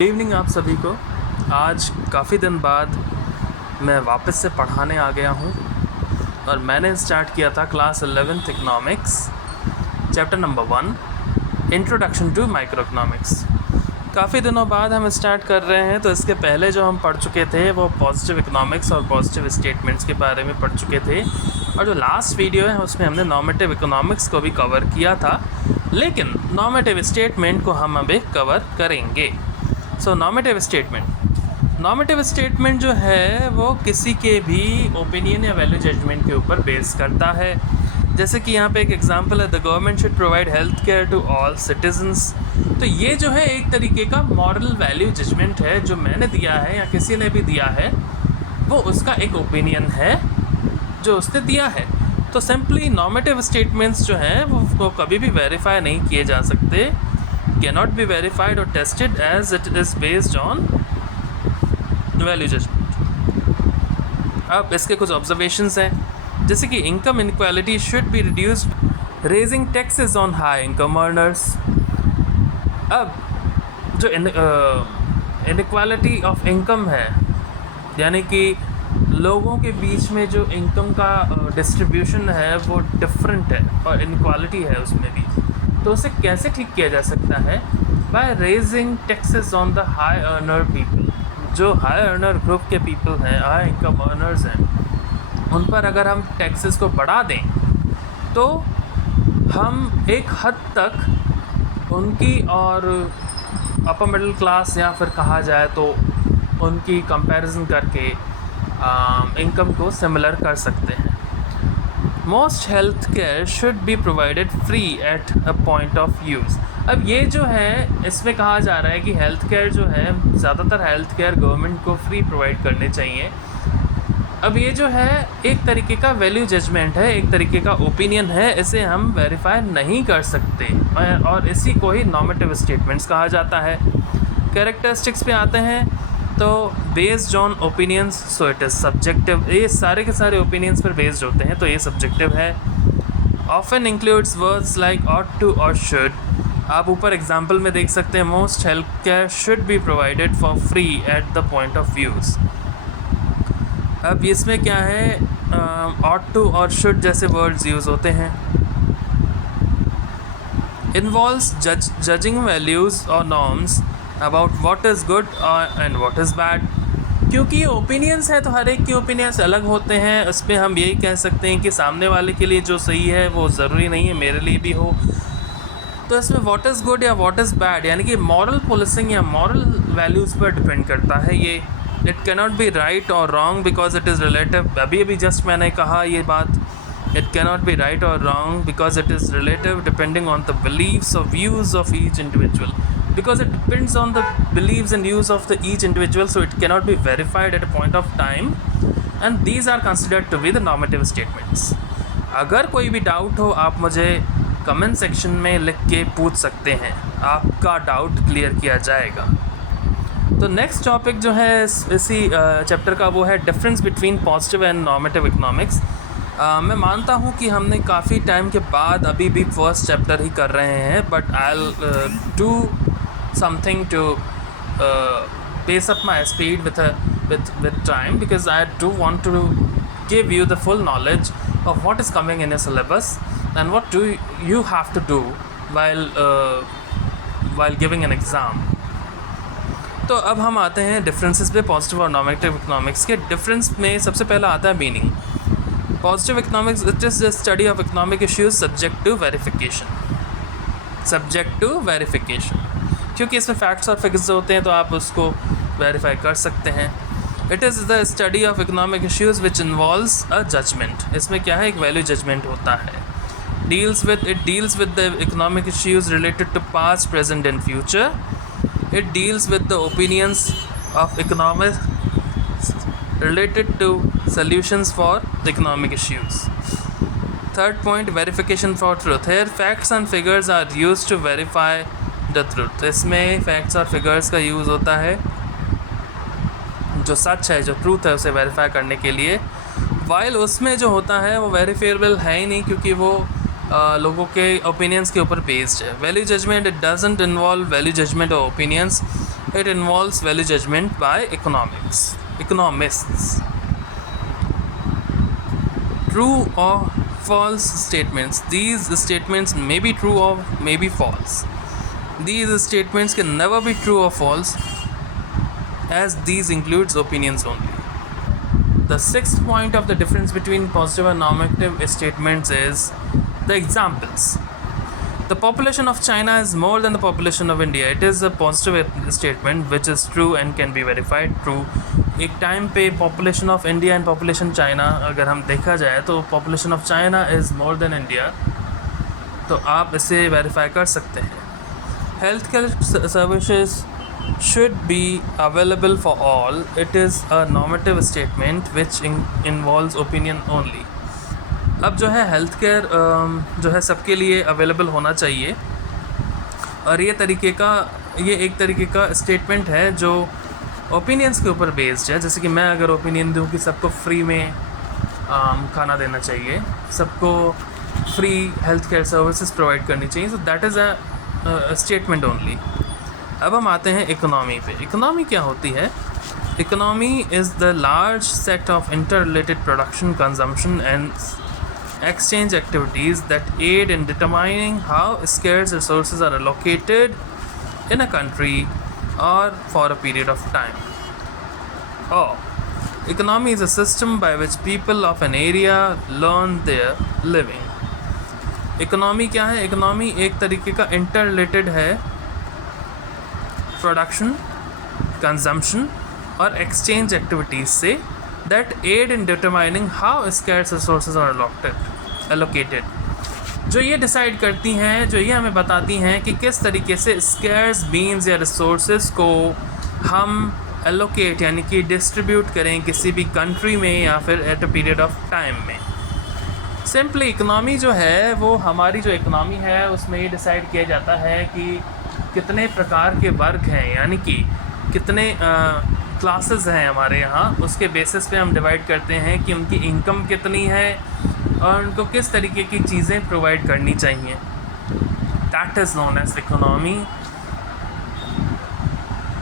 Good evening आप सभी को। आज काफ़ी दिन बाद मैं वापस से पढ़ाने आ गया हूँ और मैंने स्टार्ट किया था class 11th economics chapter number 1 introduction to microeconomics. काफ़ी दिनों बाद हम स्टार्ट कर रहे हैं, तो इसके पहले जो हम पढ़ चुके थे वो पॉजिटिव इकोनॉमिक्स और पॉजिटिव स्टेटमेंट्स के बारे में पढ़ चुके थे, और जो लास्ट वीडियो है उसमें हमने नॉर्मेटिव इकोनॉमिक्स को भी कवर किया था, लेकिन नॉर्मेटिव स्टेटमेंट को हम अभी कवर करेंगे। सो नॉर्मेटिव स्टेटमेंट जो है वो किसी के भी ओपिनियन या वैल्यू जजमेंट के ऊपर बेस करता है। जैसे कि यहाँ पे एक एग्जांपल है, the government should provide health care to all citizens. तो ये जो है एक तरीके का मॉरल वैल्यू जजमेंट है जो मैंने दिया है या किसी ने भी दिया है, वो उसका एक ओपिनियन है जो उसने दिया है। तो सिंपली नॉर्मेटिव स्टेटमेंट्स जो हैं वो कभी भी वेरीफाई नहीं किए जा सकते, cannot be verified or tested as it is based on value judgment। अब इसके कुछ ऑब्जर्वेशंस हैं, जैसे कि income inequality should be reduced raising taxes on high income earners. अब जो इनक्वालिटी ऑफ इनकम है, यानी कि लोगों के बीच में जो इनकम का डिस्ट्रीब्यूशन है वो डिफरेंट है और इनक्वालिटी है उसमें भी, तो उसे कैसे ठीक किया जा सकता है? By raising taxes on the high earner people. जो हाई अर्नर ग्रुप के पीपल हैं, हाई इनकम अर्नर्स हैं, उन पर अगर हम टैक्सेस को बढ़ा दें तो हम एक हद तक उनकी और अपर मिडिल क्लास या फिर कहा जाए तो उनकी कंपैरिजन करके इनकम को सिमिलर कर सकते हैं। Most health care should be provided free at a point of use. अब ये जो है इसमें कहा जा रहा है कि हेल्थ केयर जो है, ज़्यादातर हेल्थ केयर गवर्नमेंट को फ्री प्रोवाइड करने चाहिए। अब ये जो है एक तरीके का वैल्यू जजमेंट है, एक तरीके का ओपिनियन है, इसे हम वेरीफाई नहीं कर सकते और इसी को ही नॉर्मेटिव स्टेटमेंट्स कहा जाता है। कैरेक्टरिस्टिक्स पे आते हैं तो based on opinions, so it is subjective. ये सारे के सारे ओपिनियंस पर बेस्ड होते हैं, तो ये सब्जेक्टिव है। Often includes words like ought to और शुड। आप ऊपर एग्जांपल में देख सकते हैं, most health care should be provided for free at the point of use. अब इसमें क्या है, ऑट टू और शुड जैसे वर्ड्स यूज़ होते हैं। इन्वॉल्व्स जजिंग वैल्यूज़ और norms about what is good and what is bad. क्योंकि ओपिनियंस है तो हर एक के ओपिनियंस अलग होते हैं। उसमें हम यही कह सकते हैं कि सामने वाले के लिए जो सही है वो ज़रूरी नहीं है मेरे लिए भी हो। तो इसमें व्हाट इज़ गुड या व्हाट इज़ बैड, यानी कि मॉरल पुलिसिंग या मॉरल वैल्यूज़ पर डिपेंड करता है ये। इट कैनॉट बी राइट और wrong because it is relative. अभी जस्ट मैंने कहा ये बात, it cannot be right or wrong because it is relative depending on the beliefs or views of each individual, because it depends on the beliefs and views of each individual, so it cannot be verified at a point of time, and these are considered to be the normative statements। अगर कोई भी doubt हो आप मुझे comment section में लिख के पूछ सकते हैं, आपका डाउट क्लियर किया जाएगा। तो नेक्स्ट टॉपिक जो है इसी चैप्टर का वो है difference between positive and normative economics. मैं मानता हूँ कि हमने काफ़ी टाइम के बाद अभी भी फर्स्ट चैप्टर ही कर रहे हैं, but I will do something to pace up my speed with time, because I do want to give you the full knowledge of what is coming in a syllabus and what do you have to do while giving an exam। तो अब हम आते हैं differences पे positive और normative economics के। Difference में सबसे पहला आता है meaning. Positive economics it is the study of economic issues subject to verification. क्योंकि इसमें फैक्ट्स और फिगर्स होते हैं तो आप उसको वेरीफाई कर सकते हैं। It is the study of economic issues which involves a judgement. इसमें क्या है, एक वैल्यू जजमेंट होता है। It deals with the economic issues related to past, present and future. It deals with the opinions of economists related to solutions for the economic issues। Third point, verification for truth। Here facts and figures are used to verify the truth। इसमें facts और figures का use होता है जो सच है, जो truth है, उसे वेरीफाई करने के लिए। वाइल उसमें जो होता है वो वेरीफेबल है ही नहीं, क्योंकि वो लोगों के ओपिनियंस के ऊपर बेस्ड है। Value judgement, it doesn't involve value judgement और opinions, It involves value judgment by economists. True or false statements. These statements may be true or may be false. These statements can never be true or false, as these includes opinions only. The sixth point of the difference between positive and negative statements is the examples. The population of China is more than the population of India. It is a positive statement which is true and can be verified true. एक time पे population of India and population China अगर हम देखा जाए तो population of China is more than India, तो आप इसे वेरीफाई कर सकते हैं. Health care services should be available for all. It is a normative statement which involves opinion only. अब जो है हेल्थ केयर जो है सबके लिए अवेलेबल होना चाहिए, और ये एक तरीके का स्टेटमेंट है जो ओपिनियंस के ऊपर बेस्ड है. जैसे कि मैं अगर ओपिनियन दूँ कि सबको फ्री में खाना देना चाहिए, सबको free health care services provide करनी चाहिए, so that is a statement only. अब हम आते हैं इकोनॉमी पे. इकोनॉमी क्या होती है? Economy is the large set of inter related production, consumption and exchange activities that aid in determining how scarce resources are allocated in a country or for a period of time. Or, economy is a system by which people of an area learn their living. Economy क्या है? Economy एक तरीके का interrelated है production, consumption और exchange activities से that aid in determining how scarce resources are allocated. जो ये डिसाइड करती हैं, जो ये हमें बताती हैं कि किस तरीके से scarce beings या resources को हम allocate यानी कि डिस्ट्रीब्यूट करें किसी भी कंट्री में या फिर at a period of time में. सिंपली इकनॉमी जो है वो हमारी जो इकनॉमी है उसमें ये डिसाइड किया जाता है कि कितने प्रकार के वर्ग हैं, यानी कि कितने क्लासेस हैं हमारे यहाँ, उसके बेसिस पे हम डिवाइड करते हैं कि उनकी इनकम कितनी है और उनको किस तरीके की चीज़ें प्रोवाइड करनी चाहिए. That is known as economy.